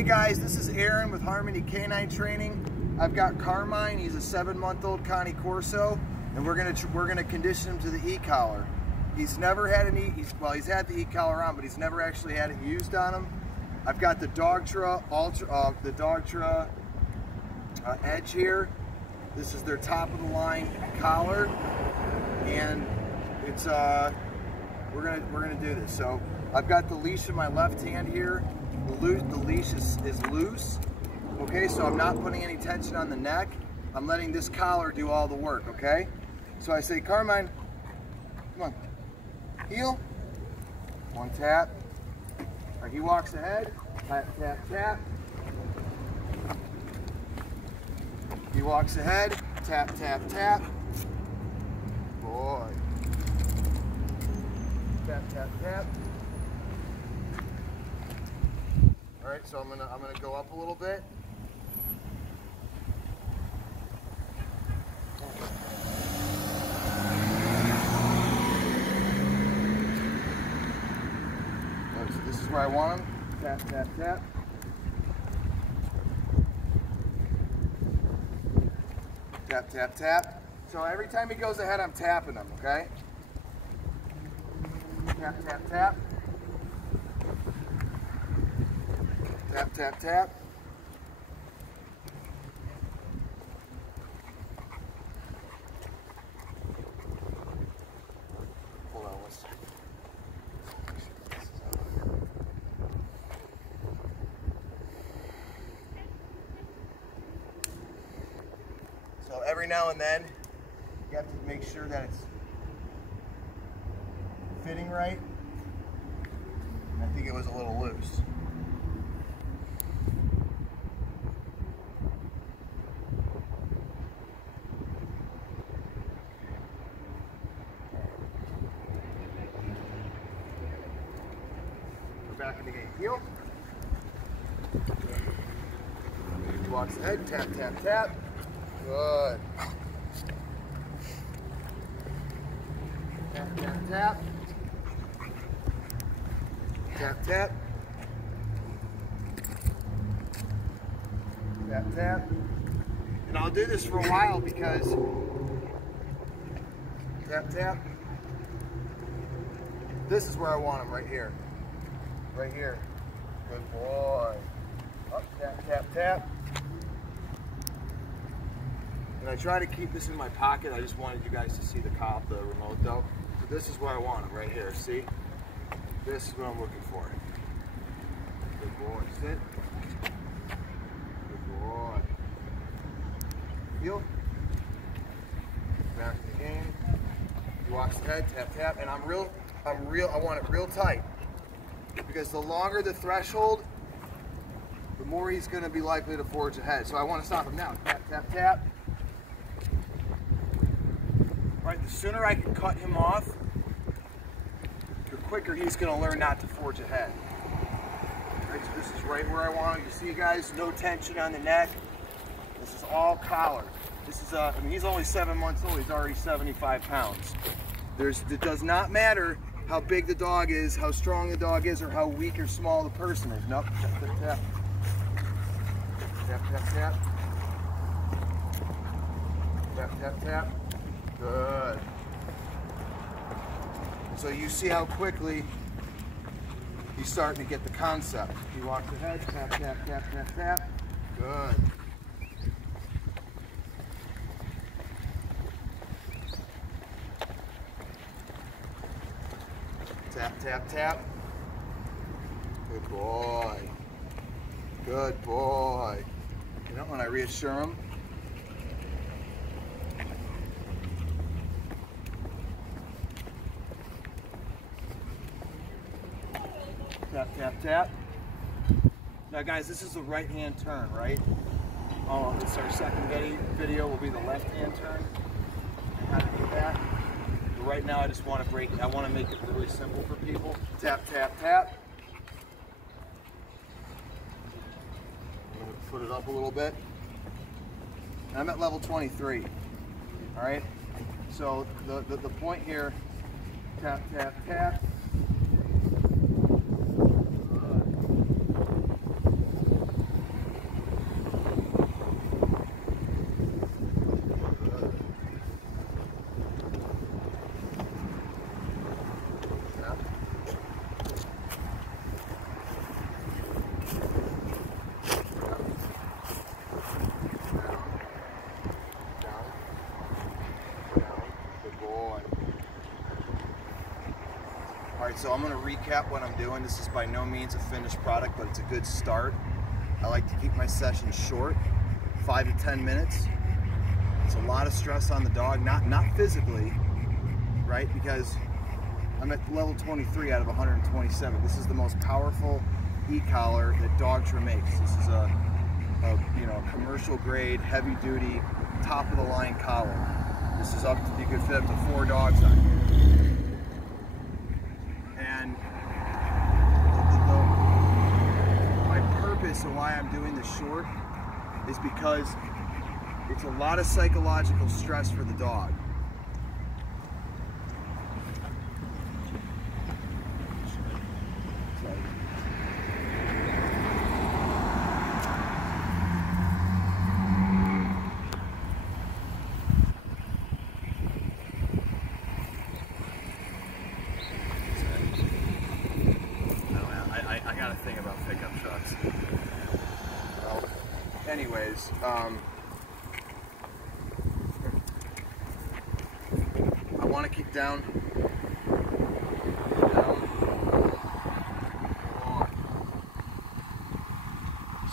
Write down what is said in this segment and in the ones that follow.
Hey guys, this is Aaron with Harmony Canine Training. I've got Carmine. He's a 7-month-old Cane Corso, and we're gonna condition him to the e-collar. He's never had an he's had the e-collar on, but he's never actually had it used on him. I've got the Dogtra Edge here. This is their top of the line collar, and it's we're gonna do this. So I've got the leash in my left hand here. The leash is loose. Okay, so I'm not putting any tension on the neck. I'm letting this collar do all the work. Okay, so I say, Carmine, come on, heel. One tap. All right, he walks ahead. Tap, tap, tap. He walks ahead. Tap, tap, tap. Boy. Tap, tap, tap. All right, so I'm gonna go up a little bit. So this is where I want him. Tap, tap, tap. Tap, tap, tap. So every time he goes ahead, I'm tapping him, okay? Tap, tap, tap. Tap, tap, tap. Hold on one second. So every now and then, you have to make sure that it's fitting right. And I think it was a little loose. Back in the game. Heel. He walks ahead. Tap, tap, tap. Good. Tap, tap, tap. Tap, tap. Tap, tap. And I'll do this for a while because tap, tap. This is where I want him, right here. Right here. Good boy. Up, tap, tap, tap. And I try to keep this in my pocket. I just wanted you guys to see the remote though. So this is where I want him, right here. See? This is what I'm looking for. Good boy. Sit. Good boy. Heel. Back to the game. He walks ahead, tap, tap, and I want it real tight. Because the longer the threshold, the more he's going to be likely to forge ahead. So I want to stop him now. Tap, tap, tap. All right, the sooner I can cut him off, the quicker he's going to learn not to forge ahead. All right, so this is right where I want him. You see, guys, no tension on the neck. This is all collar. This is, I mean, he's only 7 months old. He's already 75 pounds. It does not matter how big the dog is, how strong the dog is, or how weak or small the person is. Nope. Tap, tap, tap. Tap, tap, tap. Tap, tap, tap. Good. So you see how quickly he's starting to get the concept. He walks ahead, tap, tap, tap, tap, tap. Good. Tap, tap, tap. Good boy. Good boy. You know, when I reassure him. Tap, tap, tap. Now guys, this is the right hand turn, right? Oh, it's our second video will be the left hand turn. How to do that. Right now I just want to I want to make it really simple for people. Tap, tap, tap. I'm going to put it up a little bit. I'm at level 23. All right. So the point here, tap, tap, tap. Alright, so I'm going to recap what I'm doing. This is by no means a finished product, but it's a good start. I like to keep my sessions short, 5 to 10 minutes. It's a lot of stress on the dog, not physically, right? Because I'm at level 23 out of 127. This is the most powerful e-collar that Dogtra makes. This is a commercial grade, heavy duty, top of the line collar. This is you could fit up to 4 dogs on here. And my purpose and why I'm doing this short is because it's a lot of psychological stress for the dog. I got a thing about pickup trucks. Well, anyways, I want to keep down.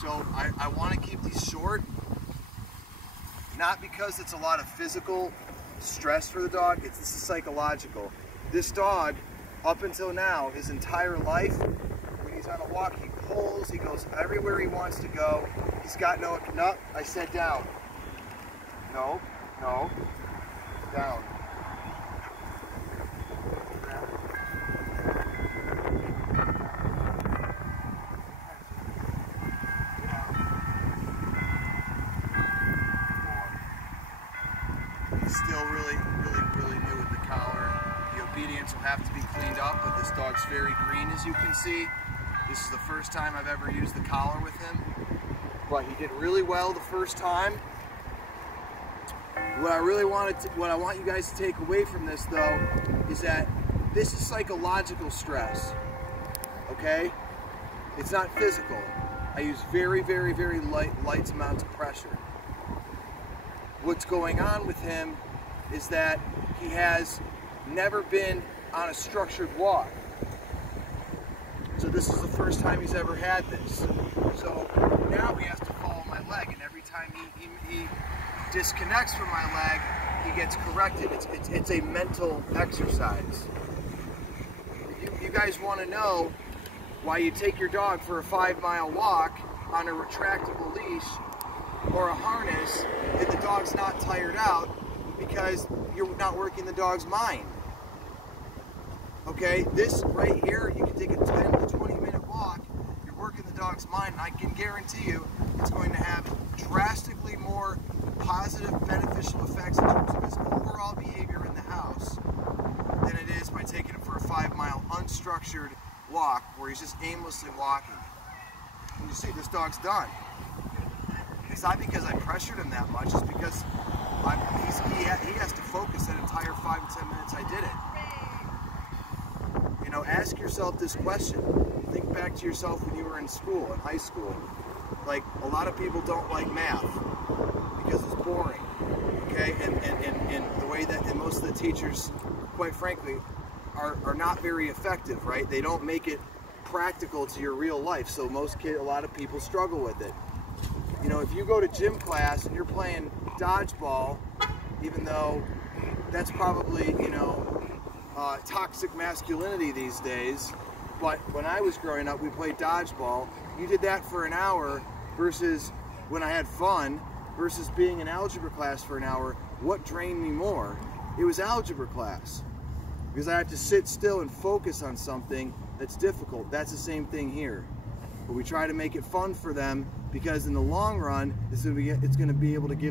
So I want to keep these short, not because it's a lot of physical stress for the dog, this is psychological. This dog, up until now, his entire life, when he's on a walk, he pulls, he goes everywhere he wants to go. He's got no, I said down. No, down. He's still really new with the collar. The obedience will have to be cleaned up, but this dog's very green, as you can see. This is the first time I've ever used the collar with him, but he did really well the first time. What I want you guys to take away from this, though, is that this is psychological stress, okay? It's not physical. I use very light amounts of pressure. What's going on with him is that he has never been on a structured walk. So this is the first time he's ever had this. So now he has to follow my leg, and every time he disconnects from my leg, he gets corrected. It's a mental exercise. You guys want to know why you take your dog for a 5-mile walk on a retractable leash or a harness if the dog's not tired out, because you're not working the dog's mind. Okay, this right here, you can take a 10 to 20 minute walk, you're working the dog's mind, and I can guarantee you it's going to have drastically more positive, beneficial effects in terms of his overall behavior in the house than it is by taking him for a 5-mile unstructured walk where he's just aimlessly walking. And you see, this dog's done. It's not because I pressured him that much, it's because he has to focus that entire 5 to 10 minutes I did it. You know, ask yourself this question. Think back to yourself when you were in school, in high school. Like, a lot of people don't like math because it's boring, okay? And the way that most of the teachers, quite frankly, are not very effective, right? They don't make it practical to your real life, so a lot of people struggle with it. You know, if you go to gym class and you're playing dodgeball, even though that's probably, toxic masculinity these days, but when I was growing up, we played dodgeball. You did that for an hour versus when I had fun, versus being in algebra class for an hour. What drained me more? It was algebra class, because I have to sit still and focus on something that's difficult. That's the same thing here. But we try to make it fun for them, because in the long run, it's going to be able to give